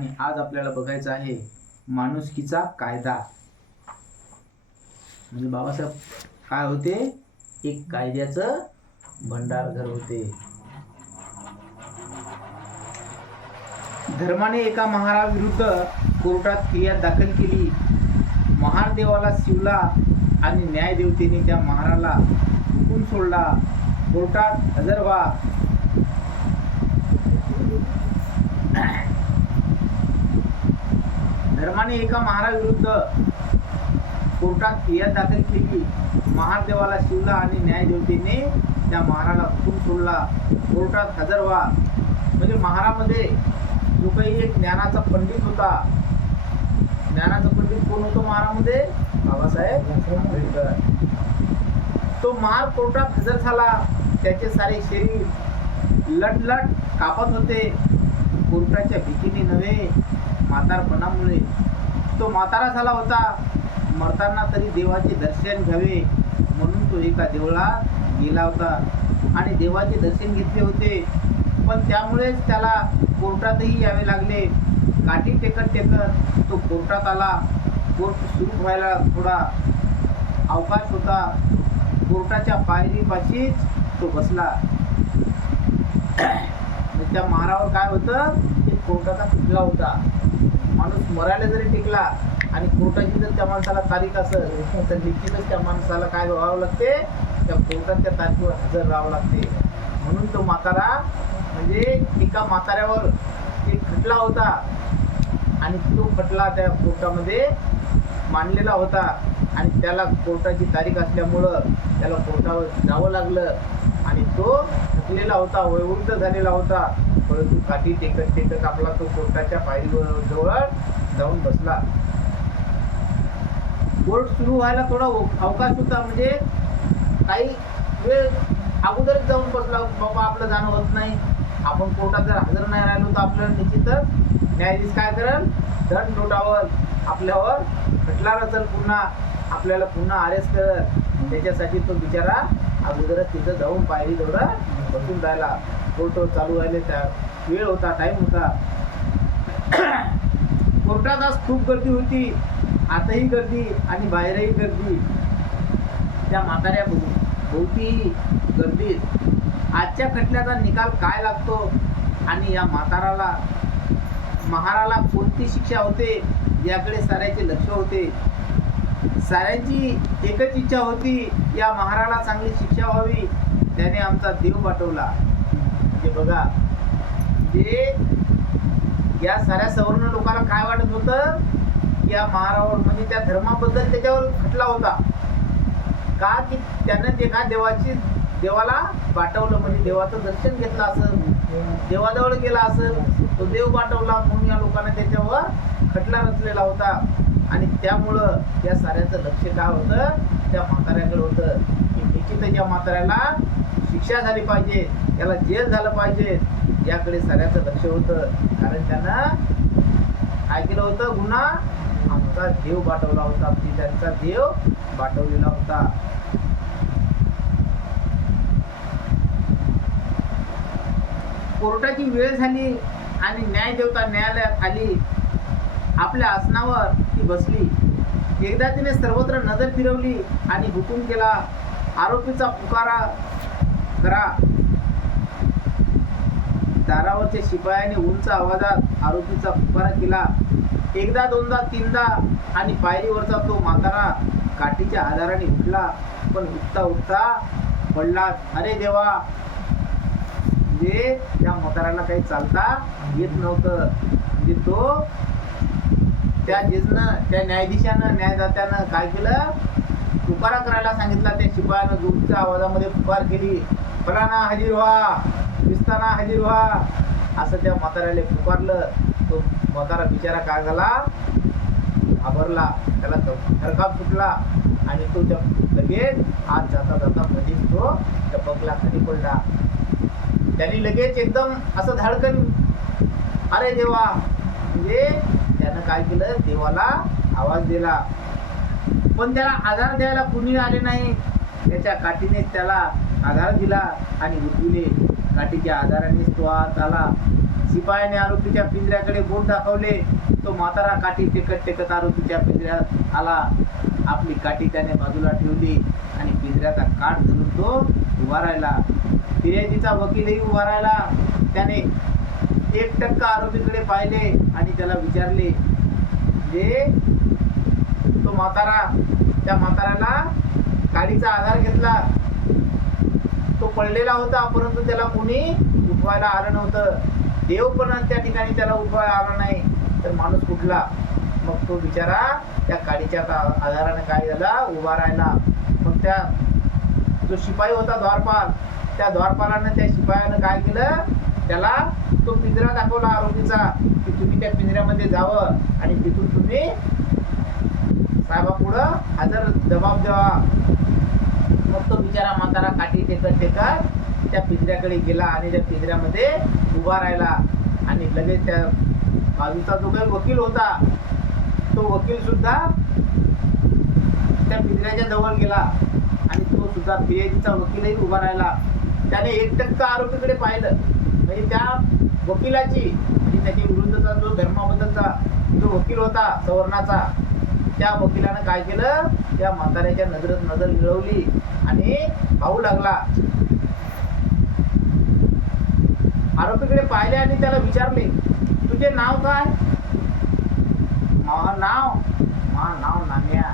आणि आज आपल्याला बघायचं आहे माणुसकीचा कायदा. म्हणजे बाबासाहेब काय होते, एक कायद्याचं भंडारघर होते. धर्माने एका महाराविरुद्ध कोर्टात फिर्याद दाखल केली. महार देवाला शिवला आणि न्यायदेवतेने त्या महाराला हुकूम सोडला. कोर्टात हजर व्हा. धर्माने एका महाराविरुद्ध कोर्टात फिर्याद दाखल केली. महार देवाला शिवला आणि न्यायदेवतेने त्या महाराला हुकूम सोडला. कोर्टात हजर व्हा. म्हणजे महारामध्ये जो काही एक ज्ञानाचा पंडित होता, ज्ञानाचा पंडित कोण होतो महारामध्ये? बाबासाहेब आंबेडकर. तो महार कोर्टात हजर झाला. त्याचे सारे शरीर लटलट कापत होते. कोर्टाच्या भीतीने नव्हे, म्हातारपणामुळे. तो म्हातारा झाला होता. मरताना तरी देवाचे दर्शन घ्यावे म्हणून तो एका देवळात गेला होता आणि देवाचे दर्शन घेतले होते. पण त्यामुळेच त्याला कोर्टातही यावे लागले. काठी टेकत टेकत तो कोर्टात आला. कोर्ट सुरू व्हायला थोडा अवकाश होता. कोर्टाच्या पायरीपाशीच तो बसला. त्या महारावर काय होतं, ते कोर्टाचा खटला होता. माणूस मरायला जरी टिकला आणि कोर्टाची जर त्या माणसाला तारीख असेल तर निश्चितच त्या माणसाला काय व्हावं लागते, त्या कोर्टात त्या तारखेवर हजर राहावं लागते. म्हणून तो म्हातारा, म्हणजे एका म्हाताऱ्यावर एक खटला होता आणि तो खटला त्या कोर्टामध्ये मांडलेला होता आणि त्याला कोर्टाची तारीख असल्यामुळं त्याला कोर्टावर जावं लागलं आणि तो थकलेला होता, वयोवृद्ध झालेला होता. परंतु काठी टेकत टेकत आपला तो कोर्टाच्या पायरीवर जवळ जाऊन बसला. कोर्ट सुरू व्हायला थोडा अवकाश होता. म्हणजे काही वेळ अगोदरच जाऊन बसला. बाबा आपलं जाणं होत नाही, आपण कोर्टात जर हजर नाही राहिलो तर आपल्याला निश्चितच न्यायाधीश काय करेल, दंड नोटावर आपल्यावर खटला रचल, पुन्हा आपल्याला पुन्हा अरेस्ट करल. त्याच्यासाठी तो बिचारा अगोदरच तिथं जाऊन पायरी जवळ बसून राहिला. कोर्ट चालू राहिले, त्या वेळ होता, टाईम होता. कोर्टात आज खूप गर्दी होती. आताही गर्दी आणि बाहेरही गर्दी. त्या म्हाताऱ्या भोवती गर्दीत आजच्या खटल्याचा निकाल काय लागतो आणि या महाराला कोणती शिक्षा होते याकडे साऱ्याचे लक्ष होते. साऱ्यांची एकच इच्छा होती, या महाराला चांगली शिक्षा व्हावी. त्याने आमचा देव पाठवला. म्हणजे बघा, जे या साऱ्या सवर्ण लोकांना काय वाटत होतं, या महारावर म्हणजे त्या धर्माबद्दल त्याच्यावर खटला होता का, की त्यानं ते का देवाला पाठवलं, म्हणजे देवाचं दर्शन घेतलं असेल, देवाजवळ गेला असेल, तो देव पाठवला म्हणून या लोकांना त्याच्यावर खटला रचलेला होता. आणि त्यामुळं या साऱ्याचं लक्ष काय होतं, त्या म्हाताऱ्याकडे होतं की निश्चितच या म्हाताऱ्याला शिक्षा झाली पाहिजे, त्याला जेल झालं पाहिजे, याकडे साऱ्याचं लक्ष होतं. कारण त्यानं काय केलं होतं, गुन्हा आमचा देव पाठवला होता, त्यांचा देव पाठवलेला होता. कोर्टाची वेळ झाली आणि न्यायदेवता न्यायालयात आली. आपल्या आसनावर ती बसली. एकदा तिने सर्वत्र नजर फिरवली आणि हुकूम केला, आरोपीचा पुकारा करा. दारावरच्या शिपायाने उंच आवाजात आरोपीचा पुकारा केला. एकदा, दोनदा, तीनदा आणि पायरीवरचा तो म्हातारा काठीच्या आधाराने उठला. पण उठता उठता पडला. अरे देवा! म्हणजे त्या म्हाताऱ्याला काही चालता येत नव्हतं. म्हणजे तो त्या न्यायाधीशानं, न्यायदात्यानं काय केलं, पुकारा करायला सांगितला. त्या शिपायानं जोरच्या आवाजामध्ये पुकार केली, फलाना हजीर व्हा, विस्ताना हजीर व्हा, असं त्या म्हाताऱ्याला पुकारलं. तो म्हातारा बिचारा काय झाला, घाबरला, त्याला थरकाप सुटला आणि तो लगेच आत जाता जाता मध्येच तो टपकला, खाली पडला. त्याने लगेच एकदम असं धाडकन, अरे देवा! म्हणजे त्यानं काय केलं, देवाला आवाज दिला. पण त्याला आधार द्यायला कुणी आले नाही. त्याच्या काठीने त्याला आधार दिला आणि उठविले. काठीच्या आधाराने तो आत आला. शिपायाने आरोपीच्या पिंजऱ्याकडे बोट दाखवले. तो म्हातारा काठी टेकत टेकत आरोपीच्या पिंजऱ्यात आला. आपली काठी त्याने बाजूला ठेवली आणि पिंजऱ्याचा काठ धरून तो उभा राहिला. फिर्यादीचा वकीलही उभा राहिला. त्याने एकटक्का आरोपीकडे पाहिले आणि त्याला विचारले. जे तो म्हातारा, त्या म्हाताऱ्याला काडीचा आधार घेतला. तो पडलेला होता, परंतु त्याला कोणी उठवायला आलं नव्हतं. देव पण त्या ठिकाणी त्याला उठवायला आला नाही, तर माणूस कुठला? मग तो बिचारा त्या काडीच्या आधाराने काय झाला, उभा राहिला. मग त्या जो शिपाई होता द्वारपाल, त्या द्वारपालानं त्या शिपायानं काय केलं, त्याला तो पिंजरा दाखवला आरोपीचा, की तुम्ही त्या पिंजऱ्यामध्ये जावं आणि तिथून तुम्ही साहेबापुढं हजर जबाब द्यावा. मग तो बिचारा म्हातारा काठी टेकत टेकत त्या पिंजऱ्याकडे गेला आणि त्या पिंजऱ्यामध्ये उभा राहिला. आणि लगेच त्या बाजूचा जो काही वकील होता, तो वकील सुद्धा त्या पिंजऱ्याच्या जवळ गेला आणि तो सुद्धा फिर्यादीचा वकीलही उभा राहिला. त्याने एकटक्का आरोपीकडे पाहिलं. म्हणजे त्या वकिलाची, म्हणजे त्याच्या विरुद्धचा जो धर्माबद्दलचा जो वकील होता सवर्णाचा, त्या वकिलानं काय केलं, त्या म्हाताऱ्याच्या नजरेत नजर मिळवली आणि पाहू लागला. आरोपीकडे पाहिले आणि त्याला विचारले, तुझे नाव काय? नाव नाम्या.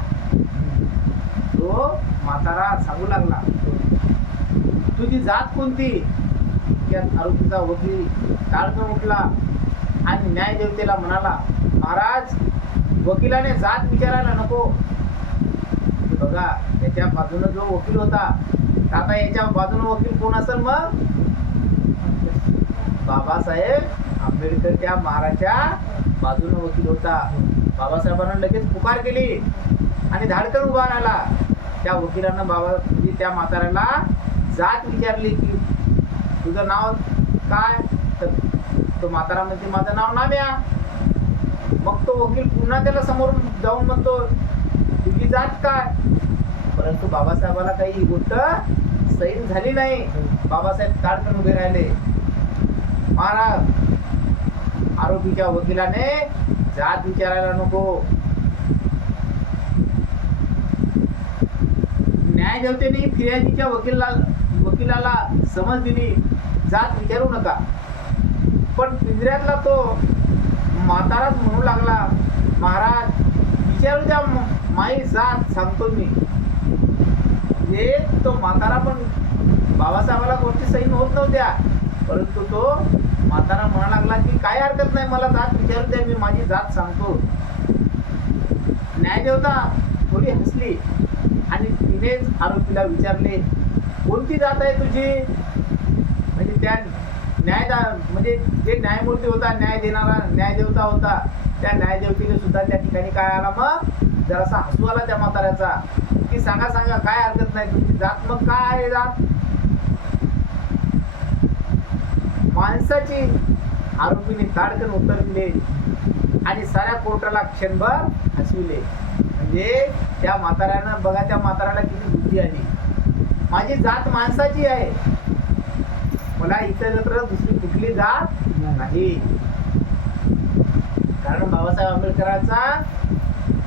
तो म्हातारा सांगू लागला. तुझी जात कोणती? त्यात आरोपीचा वकील टाळकन उठला आणि न्यायदेवतेला म्हणाला, महाराज, वकिलाने जात विचारायला नको. बघा, याच्या बाजूने जो वकील होता, आता याच्या बाजूने वकील कोण असेल? मग बाबासाहेब आंबेडकर त्या महाराजच्या बाजूने वकील होता. बाबासाहेबांना लगेच पुकार केली आणि धाडकन उभा राहिला. त्या वकिलानं म्हणजे त्या म्हाताऱ्याला जात विचारली, की तुझं नाव काय? तर तो म्हातारा म्हणते, माझं नाव नाम्या. मग तो वकील पुन्हा त्याला समोर जाऊन म्हणतो, तुझी जात काय? परंतु बाबासाहेबाला काही ही गोष्ट सैन झाली नाही. बाबासाहेब ताडकन उभे राहिले. महाराज, आरोपीच्या वकिलाने जात विचारायला नको. न्यायदेवतेने फिर्यादीच्या वकिलाला समज दिली, जात विचारू नका. पण पिंजऱ्यातला तो म्हाताराच म्हणू लागला, महाराज, विचारू द्या, माई जात सांगतो मी. हे तो म्हातारा पण बाबासाहेबाला गोष्टी सैन होत नव्हत्या, परंतु तो म्हातारा म्हणा लागला की काय हरकत नाही, मला जात विचारू द्या, मी माझी जात सांगतो. न्यायदेवता थोडी हसली आणि तिनेच आरोपीला विचारले, कोणती जात आहे तुझी? म्हणजे त्या म्हणजे जे न्यायमूर्ती होता, न्याय देणारा न्यायदेवता होता, त्या न्यायदेवतेने सुद्धा त्या ठिकाणी काय आला, मग जरासा हसू आला त्या म्हाताऱ्याचा, की सांगा सांगा, काय हरकत नाही, तुमची जात मग काय आहे? जात माणसाची. आरोपीने ताडकन उत्तर दिले आणि साऱ्या कोर्टाला क्षणभर हसविले. म्हणजे त्या म्हाताऱ्यानं, बघा त्या म्हाताऱ्याला किती बुद्धी आली. माझी जात माणसाची आहे, मला इतरत्र दुसरी कुठली जात नाही. कारण बाबासाहेब आंबेडकरांचा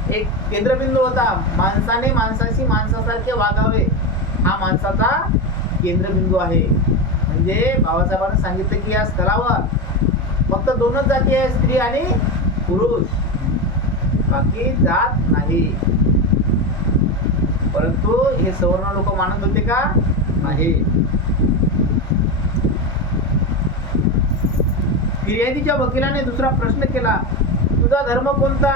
एक केंद्रबिंदू होता, माणसाने माणसाशी माणसासारखे वागावे, हा माणसाचा केंद्रबिंदू आहे. म्हणजे बाबासाहेबांनी सांगितलं की या स्थळावर फक्त दोनच जाती आहे, स्त्री आणि पुरुष, बाकी जात नाही. परंतु हे सवर्ण लोक मानत होते का? नाही. फिर्यादीच्या वकिलाने दुसरा प्रश्न केला, तुझा धर्म कोणता?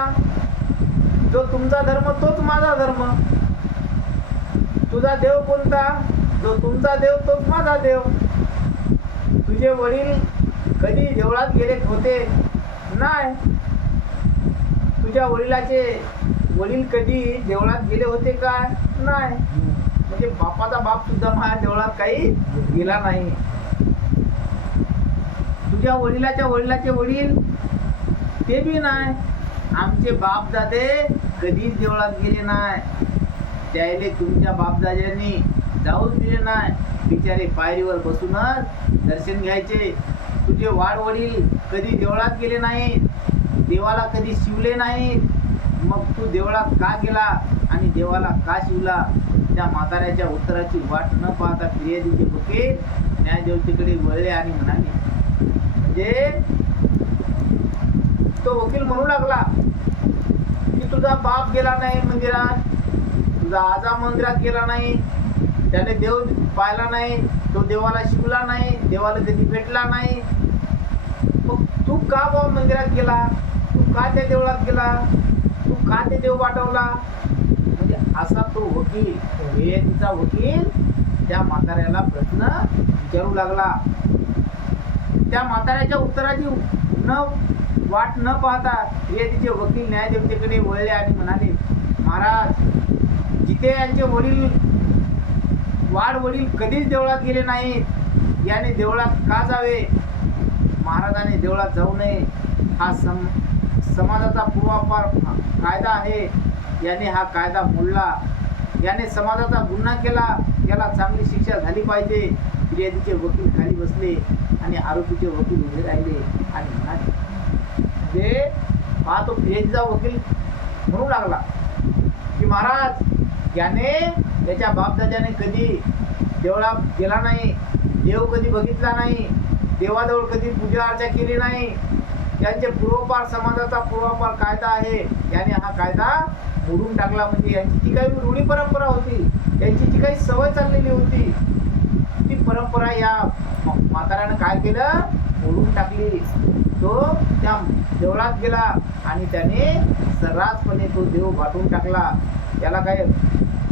जो तुमचा धर्म तोच माझा धर्म. तुझा देव कोणता? जो तुमचा देव तोच माझा देव. तुझे वडील कधी देवळात गेले होते? नाही. तुझ्या वडिलाचे वडील कधी देवळात गेले होते का? नाही. म्हणजे बापाचा बाप सुद्धा माझ्या देवळात काही गेला नाही. तुझ्या वडिलाच्या वडिलाचे वडील ते बी नाही. आमचे बापदादे कधीच देवळात गेले नाही. त्याले तुमच्या बापदाद्यांनी जाऊच दिले नाही. बिचारे पायरीवर बसूनच दर्शन घ्यायचे. तुझे वाडवडील कधी देवळात गेले नाहीत, देवाला कधी शिवले नाहीत, मग तू देवळात का गेला आणि देवाला का शिवला? त्या म्हाताऱ्याच्या उत्तराची वाट न पाहता फिर्यादीचे वकील न्यायदेवतेकडे वळले आणि म्हणाले, म्हणजे तो वकील म्हणू लागला की तुझा बाप गेला नाही मंदिरात, तुझा आजा मंदिरात गेला नाही, त्याने देव पाहिला नाही, तो देवाला शिवला नाही, देवाला कधी भेटला नाही, मग तू का बाबा मंदिरात गेला, तू का त्या देवळात गेला, तू का ते देव पाठवला? म्हणजे असा तो वकील, फिर्यादीचा वकील त्या म्हाताऱ्याला प्रश्न विचारू लागला. त्या म्हाताऱ्याच्या उत्तराची वाट न पाहता फिर्यादीचे वकील न्यायदेवतेकडे वळले आणि म्हणाले, महाराज, जिथे यांचे वाडवडील कधीच देवळात गेले नाहीत, याने देवळात का जावे? महाराजाने देवळात जाऊ नये हा समाजाचा पूर्वापार कायदा आहे. याने हा कायदा मोडला, याने समाजाचा गुन्हा केला, याला चांगली शिक्षा झाली पाहिजे. फिर्यादीचे वकील खाली बसले आणि आरोपीचे वकील उभे राहिले आणि म्हणाले, म्हणजे तो फिर्यादीचा वकील म्हणू लागला की महाराज, याने त्याच्या बापदादाने कधी देवळात गेला नाही, देव कधी बघितला नाही, देवाजवळ कधी पूजा अर्चा केली नाही, यांचे पूर्वपार समाजाचा पूर्वापार कायदा आहे, याने हा कायदा मोडून टाकला. म्हणजे यांची जी काही रूढी परंपरा होती, यांची जी काही सवय चाललेली होती, ती परंपरा या म्हाताऱ्यानं काय केलं, मोडून टाकली. तो त्या देवळात गेला आणि त्याने सर्रासपणे तो देव वाटून टाकला. याला काय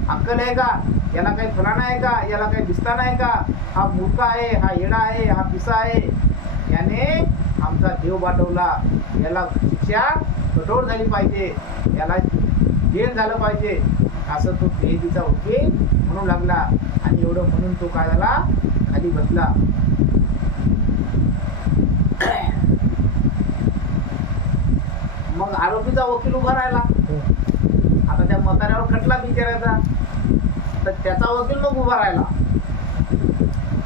अक्कल आहे का? याला काही फलाना आहे का? याला काही दिसता नाही का? हा मूर्ख आहे, हा येडा आहे, हा पिसा आहे, याने आमचा देव वाटवला, याला शिक्षा कठोर झाली पाहिजे, याला जेल झालं पाहिजे, असं तो फिर्यादीचा वकील म्हणू लागला. आणि एवढं म्हणून तो काय झाला, खाली बसला. मग आरोपीचा वकील उभा राहिला. आता त्या म्हाताऱ्यावर खटला विचारायचा, तर त्याचा वकील मग उभा राहिला.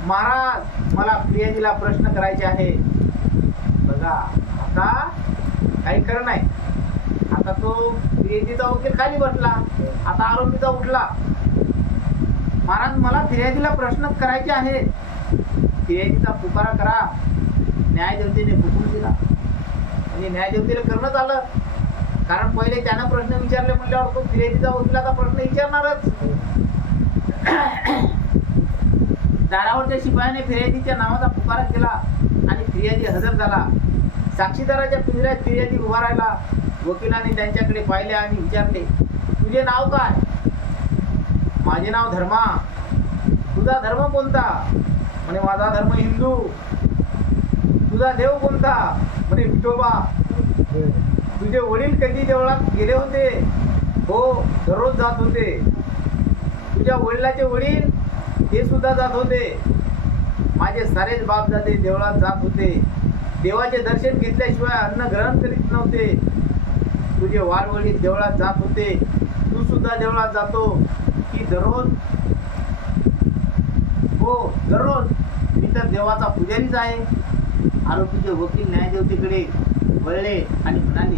महाराज, मला फिर्यादीला प्रश्न करायचे आहे. बघा, आता काही खरं नाही. आता तो फिर्यादीचा वकील खाली बसला, आता आरोपीचा उठला. महाराज, मला फिर्यादीला प्रश्न करायचे आहे. फिर्यादीचा पुकारा करा. न्यायदेवतेने हुकूम दिला आणि न्यायदेवतेला करणंच आलं. कारण पहिले त्यानं प्रश्न विचारले म्हटल्यावर तो फिर्यादीचा वकिलाचा प्रश्न विचारणारच. दारावरच्या शिपायाने फिर्यादीच्या नावाचा पुकारा केला आणि फिर्यादी हजर झाला. साक्षीदाराच्या पिंजऱ्यात फिर्यादी उभा राहिला. वकिलाने त्यांच्याकडे पाहिले आणि विचारले, तुझे नाव काय? माझे नाव धर्मा. तुझा धर्म कोणता? म्हणे माझा धर्म हिंदू. तुझा देव कोणता? म्हणे विठोबा. तुझे वडील कधी देवळात गेले होते? हो, दररोज जात होते. तुझ्या वडिलाचे वडील ते सुद्धा जात होते. माझे सारेच बापदादे देवळात जात होते. देवाचे दर्शन घेतल्याशिवाय अन्न ग्रहण करीत नव्हते. तुझे वाडवडील देवळात जात होते. तू सुद्धा देवळात जातो की दररोज? हो, दररोज. मी तर देवाचा पुजारीच आहे. आरोपीचे वकील न्यायदेवतेकडे वळले आणि म्हणाले,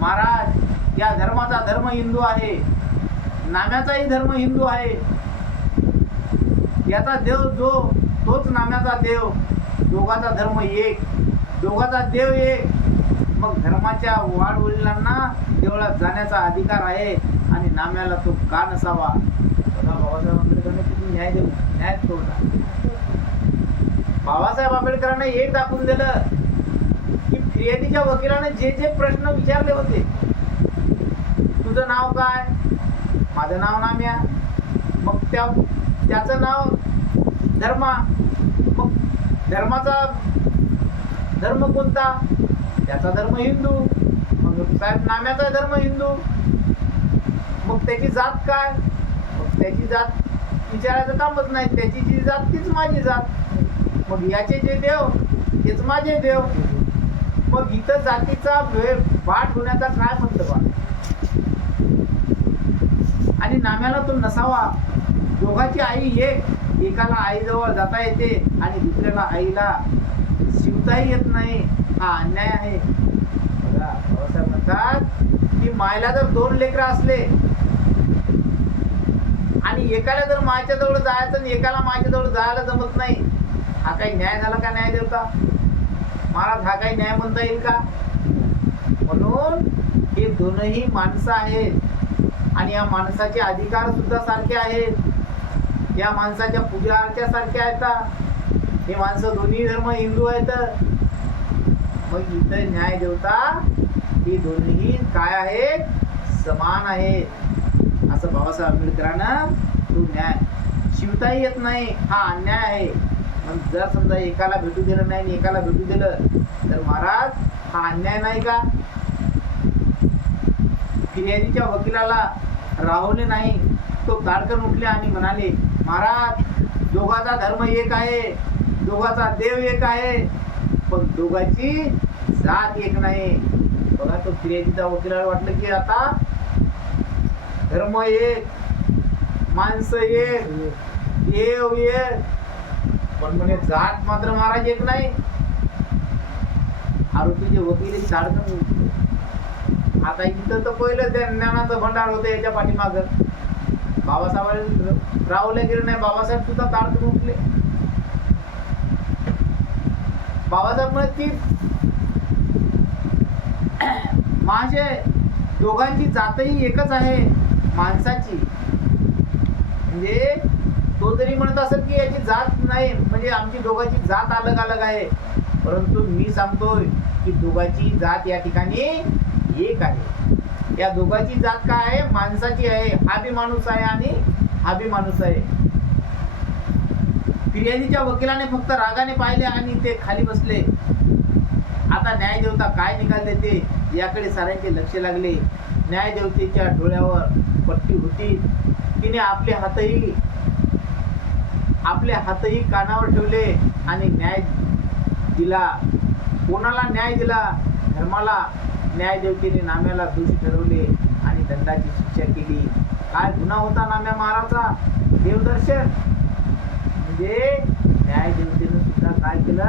महाराज, या धर्माचा धर्म हिंदू आहे, नाम्याचाही धर्म हिंदू आहे. याचा देव जो तोच नाम्याचा देव. दोघाचा धर्म एक, दोघाचा देव एक. मग धर्माच्या वाडवडिलांना देवळात जाण्याचा अधिकार आहे आणि नाम्याला तो का नसावा? बाबासाहेब आंबेडकरांनी किती न्याय तोडला. बाबासाहेब आंबेडकरांना एक दाखवून दिलं की फिर्यादीच्या वकिलाने जे जे प्रश्न विचारले होते, तुझं नाव काय? माझं नाव नाम्या. मग त्याचं नाव धर्मा. मग धर्माचा धर्म कोणता? त्याचा धर्म हिंदू. मग साहेब, नाम्याचा धर्म हिंदू. मग त्याची जात काय? मग त्याची जात विचारायचं कामच नाही. त्याची जी जात तीच माझी जात. मग याचे जे देव तेच माझे देव. मग इथं जातीचा वाट होण्याचा काय मतलब आहे? आणि नाम्याला तो नसावा. दोघांची आई एक. एकाला आईजवळ जाता येते आणि दुसऱ्याला आईला शिव शिवताही येत नाही, हा अन्याय आहे. बघा बाबासाहेब म्हणतात की मायला जर 2 लेकरं असले आणि एकाला जर मायच्या जवळ जायचं आणि एकाला मायच्या जवळ जायला जमत नाही, हा काही न्याय झाला का न्याय देवता? महाराज हा काही न्याय म्हणता येईल का? म्हणून हे दोनही माणसं आहेत आणि या माणसाचे अधिकार सुद्धा सारखे आहेत, या माणसाच्या पूजा अर्चा सारख्या आहेत. हे माणसं दोन्ही धर्म हिंदू आहेत. मग इथं न्याय देवता हे दोन्ही काय आहेत? समान आहेत. असं बाबासाहेब आंबेडकरांना तो न्याय शिवताही येत नाही, हा अन्याय आहे. मग जर समजा एकाला भेटू दिलं नाही आणि एकाला भेटू दिलं तर महाराज हा अन्याय नाही का? फिर्यादीच्या वकिलाला राहवले नाही, तो ताडकन उठले आणि म्हणाले, महाराज दोघाचा धर्म एक आहे, दोघाचा देव एक आहे, पण दोघांची जात एक नाही. बघा तो फिर्यादीच्या वकिलाला वाटलं की आता धर्म एक, माणसं एक, देव एक, पण म्हणे जात मात्र महाराज एक नाही. आरोपीचे वकील ताडकन उठले. आता इथं तर पहिलं त्या ज्ञानाचं भंडार होतं याच्या पाठीमाग. बाबासाहेब रावले गेले नाही, बाबासाहेब सुद्धा ताडकन उठले. बाबासाहेब म्हणत की महाशय दोघांची जातही एकच आहे माणसाची. म्हणजे तो जरी म्हणत असेल की याची जात नाही, म्हणजे आमची दोघांची जात अलग अलग आहे, परंतु मी सांगतोय की दोघांची जात या ठिकाणी एक आहे. या दोघांची जात काय आहे? माणसाची आहे. हा बी माणूस आहे आणि हा बी माणूस आहे. फिर्यादीच्या वकिलाने फक्त रागाने पाहिले आणि ते खाली बसले. आता न्याय देवता काय निकाल देते याकडे साऱ्यांचे लक्ष लागले. न्याय देवतेच्या डोळ्यावर पट्टी होती. तिने आपले हातही कानावर ठेवले आणि न्याय दिला. कोणाला न्याय दिला? धर्माला. न्याय देवतेने नाम्याला दोषी ठरवले आणि दंडाची शिक्षा केली. काय गुन्हा होता नाम्या महाराजचा? देवदर्शन. म्हणजे न्याय देवतेने सुद्धा काय केलं?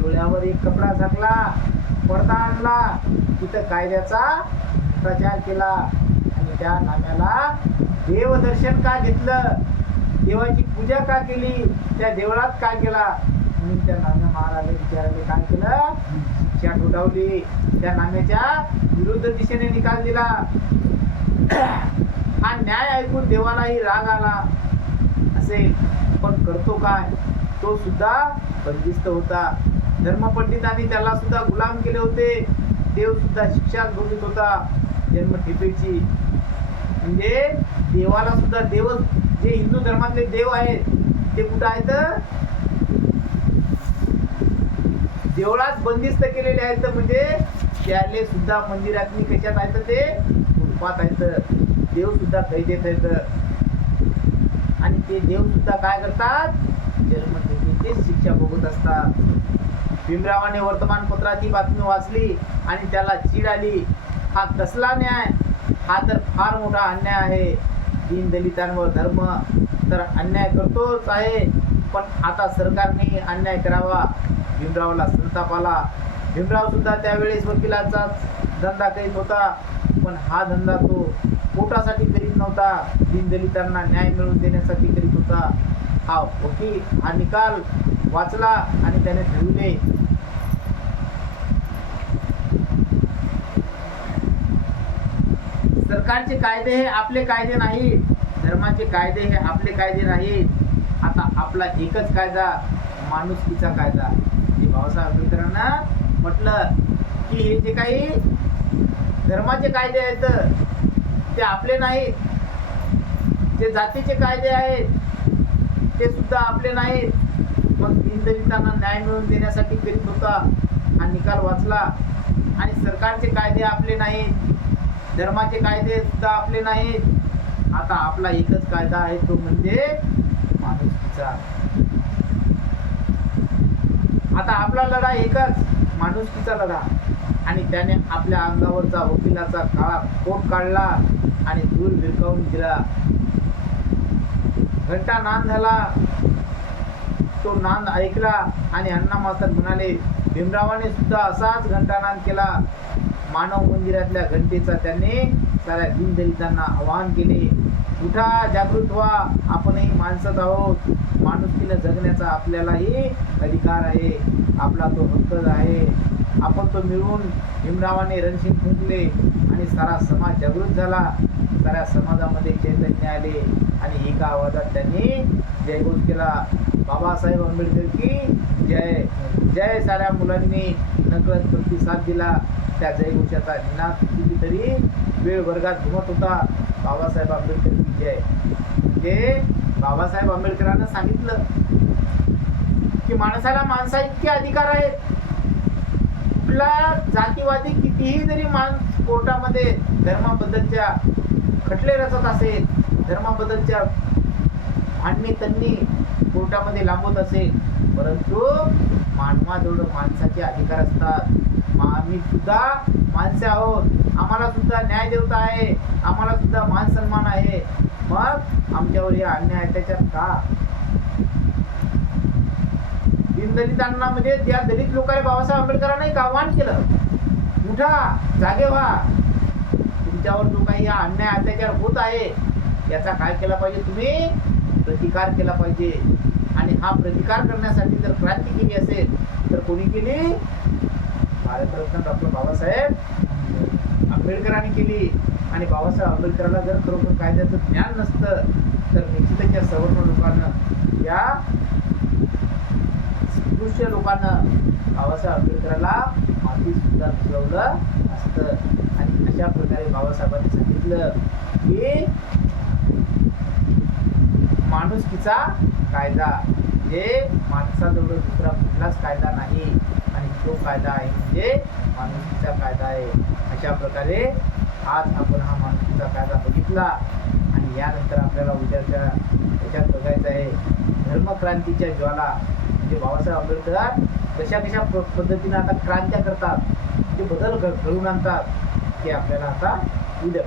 डोळ्यावर एक कपडा झाकला, पडदा आणला, तिथं कायद्याचा प्रचार केला आणि त्या नाम्याला देवदर्शन का घेतलं? देवाची पूजा का केली? त्या देवळात काय केला? म्हणून त्या नाम्या महाराजांनी विचाराने काय केलं? शिक्षा ठोठावली. त्या नाम्याच्या विरुद्ध दिशेने निकाल दिला. हा न्याय ऐकून देवालाही राग आला असेल, पण करतो काय? तो सुद्धा बंदिस्त होता. धर्मपंडितांनी त्याला सुद्धा गुलाम केले होते. देव सुद्धा शिक्षा भोगीत होता जन्मठेपेची. म्हणजे देवाला सुद्धा देव, जे हिंदू धर्मातले देव आहेत ते कुठं आहेत? देवळात बंदिस्त केलेले आहेत. म्हणजे त्याले सुद्धा मंदिरात कशात आहेत? ते रूपात आहेत. देव सुद्धा कैदेत आहेत आणि ते देव सुद्धा काय करतात? जन्मठेपेची शिक्षा भोगत असतात. भीमरावाने वर्तमानपत्रात ही बातमी वाचली आणि त्याला चीड आली. हा कसला न्याय? हा तर फार मोठा अन्याय आहे. दीनदलितांवर धर्म तर अन्याय करतोच आहे, पण आता सरकारने अन्याय करावा. भीमरावला संताप आला. भीमराव सुद्धा त्यावेळेस वकिलाचाच धंदा करीत होता, पण हा धंदा तो पोटासाठी करीत नव्हता, दीनदलितांना न्याय मिळवून देण्यासाठी करीत होता. हा निकाल वाचला आणि त्याने ठरवले सरकारचे कायदे हे आपले कायदे नाहीत, धर्माचे कायदे हे आपले कायदे नाहीत. आता आपला एकच कायदा, माणुसकीचा कायदा. हे बाबासाहेब आंबेडकरांना म्हटलं की हे जे काही धर्माचे कायदे आहेत ते आपले नाहीत, जे जातीचे कायदे आहेत ते सुद्धा आपले नाहीत. मग दीनदलितांना न्याय मिळवून देण्यासाठी करीत होता. हा निकाल वाचला. आणि सरकारचे कायदे आपले नाहीत, धर्माचे कायदे सुद्धा आपले नाहीत. आता आपला एकच कायदा आहे, तो म्हणजे माणुसकीचा. आता आपला लढा एकच, माणुसकीचा लढा. आणि त्याने आपल्या अंगावरचा वकिलाचा काळा कोट काढला आणि धूळ भिरकावून दिला. घंटा नांद झाला. तो नांद ऐकला आणि अण्णा मास्तर म्हणाले, भीमरावाने सुद्धा असाच घंटानाद केला. मानव मंदिरातल्या घंटेचा त्यांनी साऱ्या दीनदलितांना आवाहन केले, उठा, जागृत व्हा, आपणही माणसंच आहोत, माणुसकीनं जगण्याचा आपल्यालाही अधिकार आहे, आपला तो हक्क आहे. आपण तो मिळवून भीमरावाने रणशिंग फुंकले आणि सारा समाज जागृत झाला. साऱ्या समाजामध्ये चैतन्य आले आणि एका आवाजात त्यांनी जयघोष केला, बाबासाहेब आंबेडकर की जय. जय. साऱ्या मुलांनी नकळत प्रतिसाद दिला. त्या जयघोषाचा निनाद कितीतरी वेळ वर्गात घुमत होता, बाबासाहेब आंबेडकर की जय. म्हणजे बाबासाहेब आंबेडकरांना सांगितलं की माणसाला माणसा इतके अधिकार आहेत. कुठला जातीवादी कितीही जरी कोर्टामध्ये धर्माबद्दलच्या खटले रचत असेल, धर्माबद्दलच्या भांडणी तन्नी कोर्टामध्ये लांबवत असेल, परंतु मानवाजवळ माणसाचे अधिकार असतात. आम्ही सुद्धा माणसे आहोत, आम्हाला सुद्धा न्याय देवता आहे, आम्हाला सुद्धा मान सन्मान आहे. मग आमच्यावर हे अन्याय अत्याचार का? दीनदलितांना म्हणजे त्या दलित लोकांनी बाबासाहेब आंबेडकरांना एक आव्हान केलं, उठा, जागे व्हा, तुमच्यावर जो काही हा अन्याय अत्याचार होत आहे याचा काय केला पाहिजे, तुम्ही प्रतिकार केला पाहिजे. आणि हा प्रतिकार करण्यासाठी जर क्रांती केली असेल तर कोणी केली? भारतरत्न डॉक्टर बाबासाहेब आंबेडकरांनी केली. आणि बाबासाहेब आंबेडकरांना जर खरोखर कायद्याचं ज्ञान नसतं तर निश्चितच या सवर्ण लोकांना, या स्पृश्य लोकांना बाबासाहेब आंबेडकरांना माती सुद्धा मिळवलं असतं. आणि अशा प्रकारे बाबासाहेबांनी सांगितलं की माणुसकीचा कायदा, जे माणसाजवळ दुसरा कुठलाच कायदा नाही आणि तो कायदा आहे म्हणजे माणुसकीचा कायदा आहे. अशा प्रकारे आज आपण हा माणुसकीचा कायदा बघितला. आणि यानंतर आपल्याला उद्याच्या याच्यात बघायचं आहे धर्मक्रांतीच्या ज्वाला. म्हणजे बाबासाहेब आंबेडकर कशा कशा पद्धतीने आता क्रांत्या करतात, ते बदल घडवून आणतात, ते आपल्याला आता उद्या